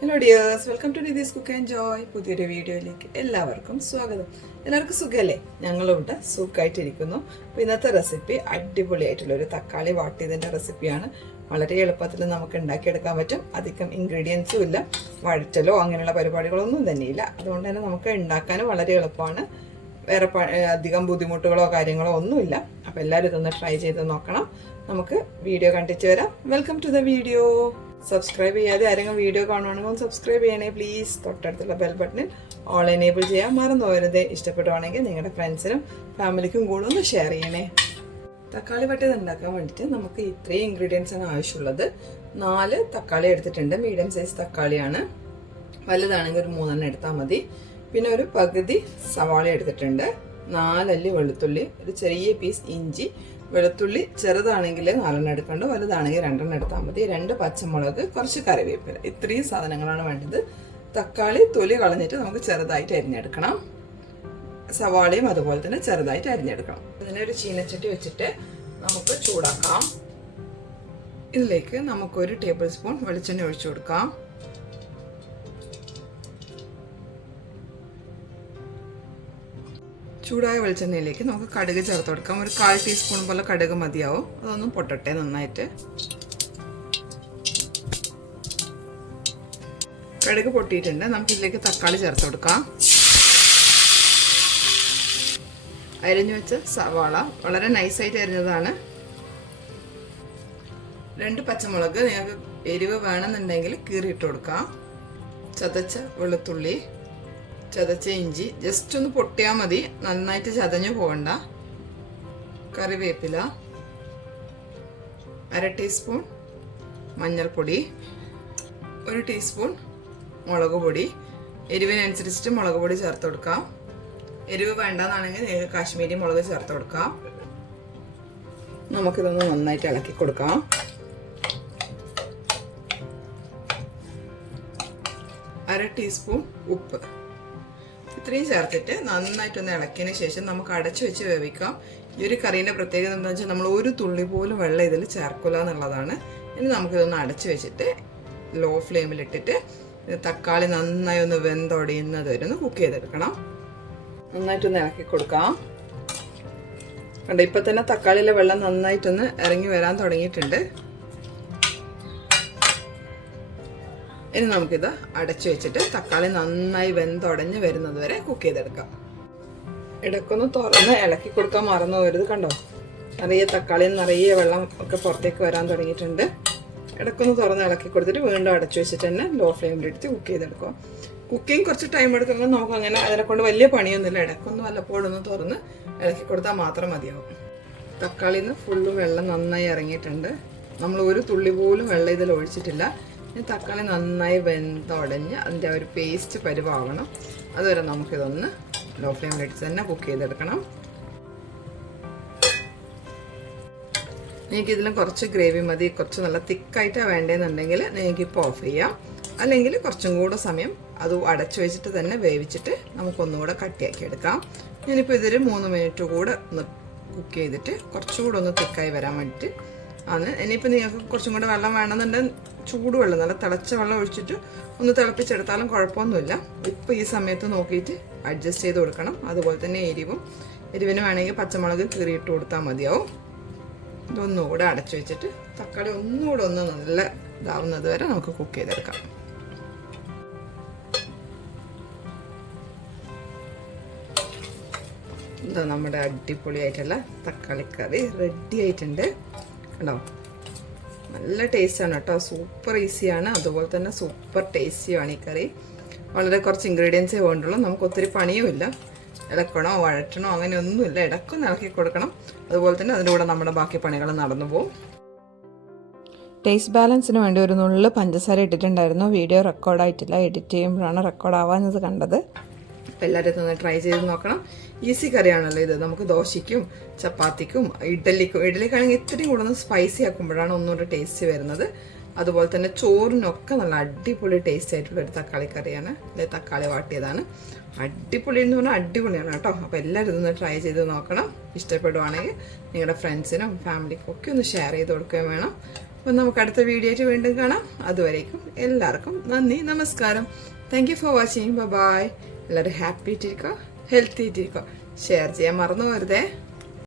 Hello dears, welcome to Nidhi's Cook and Joy. പുതിയൊരു വീഡിയോയിലേക്ക് എല്ലാവർക്കും സ്വാഗതം. എല്ലാവർക്കും സുഖമല്ലേ? ഞങ്ങളും ഇവിടെ സുഖമായിട്ടിരിക്കുന്നു. അപ്പോൾ ഇന്നത്തെ റെസിപ്പി അടിപൊളിയായിട്ടുള്ള ഒരു തക്കാളി വാട്ടിയതിൻ്റെ റെസിപ്പിയാണ്. വളരെ എളുപ്പത്തിൽ നമുക്ക് ഉണ്ടാക്കിയെടുക്കാൻ പറ്റും. അധികം ഇൻഗ്രീഡിയൻസും ഇല്ല, വഴറ്റലോ അങ്ങനെയുള്ള പരിപാടികളൊന്നും തന്നെയില്ല. അതുകൊണ്ട് തന്നെ നമുക്ക് ഉണ്ടാക്കാനും വളരെ എളുപ്പമാണ്. വേറെ അധികം ബുദ്ധിമുട്ടുകളോ കാര്യങ്ങളോ ഒന്നുമില്ല. അപ്പോൾ എല്ലാവരും ഇതൊന്ന് ട്രൈ ചെയ്ത് നോക്കണം. നമുക്ക് വീഡിയോ കണ്ടിട്ട് വരാം. Welcome to the video. Subscribe ചെയ്യാതെ ആരെങ്കിലും വീഡിയോ കാണുവാണെങ്കിൽ സബ്സ്ക്രൈബ് ചെയ്യണേ പ്ലീസ്. തൊട്ടടുത്തുള്ള ബെൽ ബട്ടണിൽ ഓൾ എനേബിൾ ചെയ്യാൻ മറന്നു പോകരുത്. ഇഷ്ടപ്പെടുവാണെങ്കിൽ നിങ്ങളുടെ ഫ്രണ്ട്സിനും ഫാമിലിക്കും കൂടെ ഒന്ന് ഷെയർ ചെയ്യണേ. തക്കാളി വട്ടിയത് ഉണ്ടാക്കാൻ വേണ്ടിയിട്ട് നമുക്ക് ഇത്രയും ഇൻഗ്രീഡിയൻസ് ആണ് ആവശ്യമുള്ളത്. 4 തക്കാളി എടുത്തിട്ടുണ്ട്. മീഡിയം സൈസ് തക്കാളിയാണ്. വലുതാണെങ്കിൽ ഒരു 3 എടുത്താൽ മതി. പിന്നെ ഒരു പകുതി സവാള എടുത്തിട്ടുണ്ട്. 4 അല്ലി വെളുത്തുള്ളി, ഒരു ചെറിയ പീസ് ഇഞ്ചി. വെളുത്തുള്ളി ചെറുതാണെങ്കിൽ 4 എടുക്കണ്ട, വലുതാണെങ്കിൽ 2 എടുത്താൽ മതി. 2 പച്ചമുളക്, കുറച്ച് കറിവേപ്പില. ഇത്രയും സാധനങ്ങളാണ് വേണ്ടത്. തക്കാളി തൊലി കളഞ്ഞിട്ട് നമുക്ക് ചെറുതായിട്ട് അരിഞ്ഞെടുക്കണം. സവാളയും അതുപോലെ തന്നെ ചെറുതായിട്ട് അരിഞ്ഞെടുക്കണം. ഇതിനെ ഒരു ചീനച്ചട്ടി വെച്ചിട്ട് നമുക്ക് ചൂടാക്കാം. ഇതിലേക്ക് നമുക്കൊരു ടേബിൾ സ്പൂൺ വെളിച്ചെണ്ണ ഒഴിച്ചു കൊടുക്കാം. ചൂടായ വെളിച്ചെണ്ണയിലേക്ക് നമുക്ക് കടുക് ചേർത്ത് കൊടുക്കാം. ഒരു 1/4 ടീസ്പൂൺ പോലെ കടുക് മതിയാവും. അതൊന്നും പൊട്ടട്ടെ നന്നായിട്ട്. കടുക് പൊട്ടിയിട്ടുണ്ട്. നമുക്ക് ഇതിലേക്ക് തക്കാളി ചേർത്ത് കൊടുക്കാം. അരിഞ്ഞു വെച്ച സവാള വളരെ നൈസായിട്ട് അരിഞ്ഞതാണ്. 2 പച്ചമുളക്, നിങ്ങൾക്ക് എരിവ് വേണമെന്നുണ്ടെങ്കിൽ കീറിയിട്ട് കൊടുക്കാം. ചതച്ച വെളുത്തുള്ളി, ചതച്ച ഇഞ്ചി, ജസ്റ്റ് ഒന്ന് പൊട്ടിയാൽ മതി, നന്നായിട്ട് ചതഞ്ഞു പോകണ്ട. കറിവേപ്പില, 1/2 ടീസ്പൂൺ മഞ്ഞൾപ്പൊടി, 1 ടീസ്പൂൺ മുളക് പൊടി. എരിവിനനുസരിച്ചിട്ട് മുളക് പൊടി ചേർത്ത് കൊടുക്കാം. എരിവ് വേണ്ടെന്നാണെങ്കിൽ നിങ്ങൾക്ക് കാശ്മീരി മുളക് ചേർത്ത് കൊടുക്കാം. നമുക്കിതൊന്ന് നന്നായിട്ട് ഇളക്കി കൊടുക്കാം. 1/2 ടീസ്പൂൺ ഉപ്പ്. ഇത്രയും ചേർത്തിട്ട് നന്നായിട്ടൊന്ന് ഇളക്കിയതിന് ശേഷം നമുക്ക് അടച്ചു വെച്ച് വേവിക്കാം. ഈ ഒരു കറീൻ്റെ പ്രത്യേകത എന്താണെന്ന് വെച്ചാൽ നമ്മൾ ഒരു തുള്ളി പോലും വെള്ളം ഇതിൽ ചേർക്കില്ല എന്നുള്ളതാണ്. ഇനി നമുക്കിതൊന്ന് അടച്ചു വെച്ചിട്ട് ലോ ഫ്ലെയിമിലിട്ടിട്ട് തക്കാളി നന്നായി ഒന്ന് വെന്തൊടിയുന്നത് വരെ ഒന്ന് കുക്ക് ചെയ്തെടുക്കണം. നന്നായിട്ടൊന്ന് ഇളക്കി കൊടുക്കാം. കണ്ടോ, ഇപ്പം തന്നെ തക്കാളിയിലെ വെള്ളം നന്നായിട്ടൊന്ന് ഇറങ്ങി വരാൻ തുടങ്ങിയിട്ടുണ്ട്. ഇനി നമുക്കിത് അടച്ചു വെച്ചിട്ട് തക്കാളി നന്നായി വെന്തുടഞ്ഞ് വരുന്നത് വരെ കുക്ക് ചെയ്തെടുക്കാം. ഇടയ്ക്കൊന്ന് തുറന്ന് ഇളക്കി കൊടുക്കാൻ മറന്നു പോകരുത്. കണ്ടോ, നിറയെ തക്കാളിയിൽ നിറയെ വെള്ളം ഒക്കെ പുറത്തേക്ക് വരാൻ തുടങ്ങിയിട്ടുണ്ട്. ഇടയ്ക്കൊന്ന് തുറന്ന് ഇളക്കി കൊടുത്തിട്ട് വീണ്ടും അടച്ചു വെച്ചിട്ട് തന്നെ ലോ ഫ്ലെയിമിലെടുത്ത് കുക്ക് ചെയ്തെടുക്കുക. കുക്കിംഗ് കുറച്ച് ടൈം എടുക്കുമ്പോൾ നമുക്ക് അങ്ങനെ അതിനെക്കൊണ്ട് വലിയ പണിയൊന്നുമില്ല. ഇടയ്ക്കൊന്ന് വല്ലപ്പോഴൊന്ന് തുറന്ന് ഇളക്കി കൊടുത്താൽ മാത്രം മതിയാവും. തക്കാളിയിൽ നിന്ന് ഫുള്ള് വെള്ളം നന്നായി ഇറങ്ങിയിട്ടുണ്ട്. നമ്മൾ ഒരു തുള്ളി പോലും വെള്ളം ഇതിൽ ഒഴിച്ചിട്ടില്ല. തക്കാളി നന്നായി വെന്തുടഞ്ഞ് അതിൻ്റെ ഒരു പേസ്റ്റ് പരുവാവണം. അതുവരെ നമുക്കിതൊന്ന് ലോ ഫ്ലെയിമിലിട്ട് തന്നെ കുക്ക് ചെയ്തെടുക്കണം. നിങ്ങൾക്ക് ഇതിലും കുറച്ച് ഗ്രേവി മതി, കുറച്ച് നല്ല തിക്കായിട്ടാണ് വേണ്ടതെന്നുണ്ടെങ്കിൽ നിങ്ങൾക്ക് ഇപ്പോൾ ഓഫ് ചെയ്യാം. അല്ലെങ്കിൽ കുറച്ചും കൂടെ സമയം അത് അടച്ചു വെച്ചിട്ട് തന്നെ വേവിച്ചിട്ട് നമുക്കൊന്നുകൂടെ കട്ടിയാക്കി എടുക്കാം. ഞാനിപ്പോൾ ഇതൊരു 3 മിനിറ്റ് കൂടെ ഒന്ന് കുക്ക് ചെയ്തിട്ട് കുറച്ചുകൂടെ ഒന്ന് തിക്കായി വരാൻ വേണ്ടിയിട്ട് ആണ്. ഇനിയിപ്പോൾ നിങ്ങൾക്ക് കുറച്ചും കൂടെ വെള്ളം വേണമെന്നുണ്ടെങ്കിൽ ചൂടുവെള്ളം, നല്ല തിളച്ച വെള്ളം ഒഴിച്ചിട്ട് ഒന്ന് തിളപ്പിച്ചെടുത്താലും കുഴപ്പമൊന്നുമില്ല. ഇപ്പോൾ ഈ സമയത്ത് നോക്കിയിട്ട് അഡ്ജസ്റ്റ് ചെയ്ത് കൊടുക്കണം. അതുപോലെ തന്നെ എരിവിന് വേണമെങ്കിൽ പച്ചമുളക് കീറിയിട്ട് കൊടുത്താൽ മതിയാവും. ഇതൊന്നുകൂടെ അടച്ചു വെച്ചിട്ട് തക്കാളി ഒന്നുകൂടെ ഒന്ന് നല്ല ഇതാവുന്നത് വരെ നമുക്ക് കുക്ക് ചെയ്തെടുക്കാം. ഇതാ നമ്മുടെ അടിപൊളിയായിട്ടുള്ള തക്കാളിക്കറി റെഡി ആയിട്ടുണ്ട്. കണ്ടോ, നല്ല ടേസ്റ്റാണ് കേട്ടോ. സൂപ്പർ ഈസിയാണ്, അതുപോലെ തന്നെ സൂപ്പർ ടേസ്റ്റിയാണ് ഈ കറി. വളരെ കുറച്ച് ഇൻഗ്രീഡിയൻസേ വേണ്ടുള്ളൂ. നമുക്ക് ഒത്തിരി പണിയുമില്ല. ഇളക്കണോ വഴറ്റണോ അങ്ങനെയൊന്നുമില്ല. ഇടയ്ക്കൊന്ന് ഇളക്കി കൊടുക്കണം. അതുപോലെ തന്നെ അതിൻ്റെ കൂടെ നമ്മുടെ ബാക്കി പണികൾ നടന്നു പോകും. ടേസ്റ്റ് ബാലൻസിന് വേണ്ടി ഒരു നുള്ളു പഞ്ചസാര ഇട്ടിട്ടുണ്ടായിരുന്നു. വീഡിയോ റെക്കോർഡായിട്ടില്ല. എഡിറ്റ് ചെയ്യുമ്പോഴാണ് റെക്കോർഡാവാഞ്ഞത് കണ്ടത്. അപ്പോൾ എല്ലാവരും ഇതൊന്ന് ട്രൈ ചെയ്ത് നോക്കണം. ഈസി കറിയാണല്ലോ ഇത്. നമുക്ക് ദോശയ്ക്കും ചപ്പാത്തിക്കും ഇഡ്ഡലിക്കാണെങ്കിൽ ഇത്രയും കൂടെ ഒന്ന് സ്പൈസി ആക്കുമ്പോഴാണ് ഒന്നുകൂടെ ടേസ്റ്റ് വരുന്നത്. അതുപോലെ തന്നെ ചോറിനൊക്കെ നല്ല അടിപൊളി ടേസ്റ്റ് ആയിട്ടുള്ളൊരു തക്കാളി കറിയാണ്. അല്ലെ തക്കാളി വാട്ടിയതാണ്. അടിപൊളി എന്ന് പറഞ്ഞാൽ അടിപൊളിയാണ് കേട്ടോ. അപ്പോൾ എല്ലാവരും ഇതൊന്ന് ട്രൈ ചെയ്ത് നോക്കണം. ഇഷ്ടപ്പെടുവാണെങ്കിൽ നിങ്ങളുടെ ഫ്രണ്ട്സിനും ഫാമിലിക്കും ഒക്കെ ഒന്ന് ഷെയർ ചെയ്ത് കൊടുക്കുകയും വേണം. അപ്പം നമുക്ക് അടുത്ത വീഡിയോ ആയിട്ട് വീണ്ടും കാണാം. അതുവരേക്കും എല്ലാവർക്കും നന്ദി, നമസ്കാരം. Thank you for watching. Bye. എല്ലാവരും ഹാപ്പി ആയിട്ടിരിക്കുക, ഹെൽത്തി ആയിട്ടിരിക്കുക. ഷെയർ ചെയ്യാൻ മറന്നു പോകരുതേ.